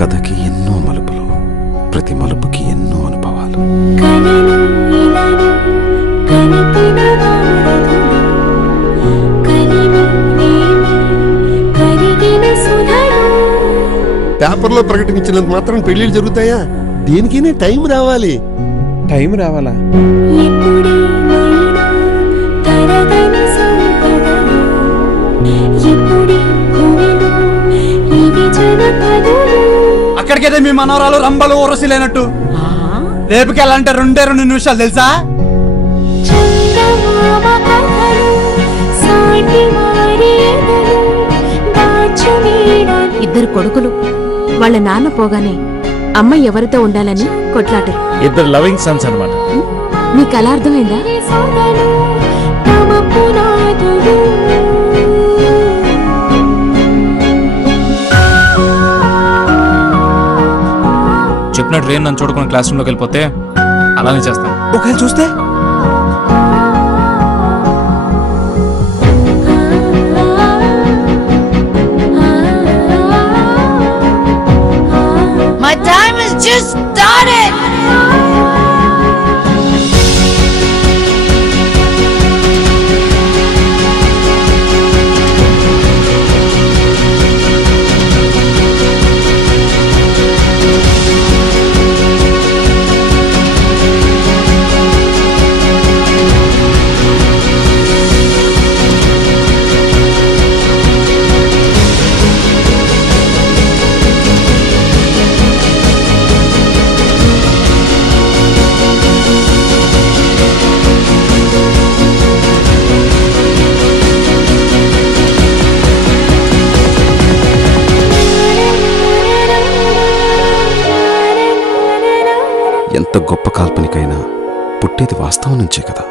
కథకి ఎన్నో మలుపులు ప్రతి మలుపుకి ఎన్నో అనుభవాలు. పేపర్లో ప్రకటించినంత మాత్రం పెళ్ళిళ్ళు జరుగుతాయా? దేనికైనా టైం రావాలి. టైం రావాలా? అక్కడికైతే మీ మనవరాలు రంబలు ఊరసిలేనట్టు రేపుకెళ్ళాలంటే రెండే రెండు నిమిషాలు తెలుసా? ఇద్దరు కొడుకులు వాళ్ళ నాన్న పోగానే అమ్మ ఎవరితో ఉండాలని కొట్లాటలు ఇద్దరు లవింగ్ సన్స్ అనమాట నీకు అలా అర్థమైందా? చెప్పినట్టు రేన్ నన్ను చూడకుండా క్లాస్ రూమ్లోకి వెళ్ళిపోతే అలానే చేస్తాను ఒకవేళ చూస్తే My time has just started! ఎంత గొప్ప కాల్పనికైనా పుట్టేది వాస్తవం నుంచే కదా.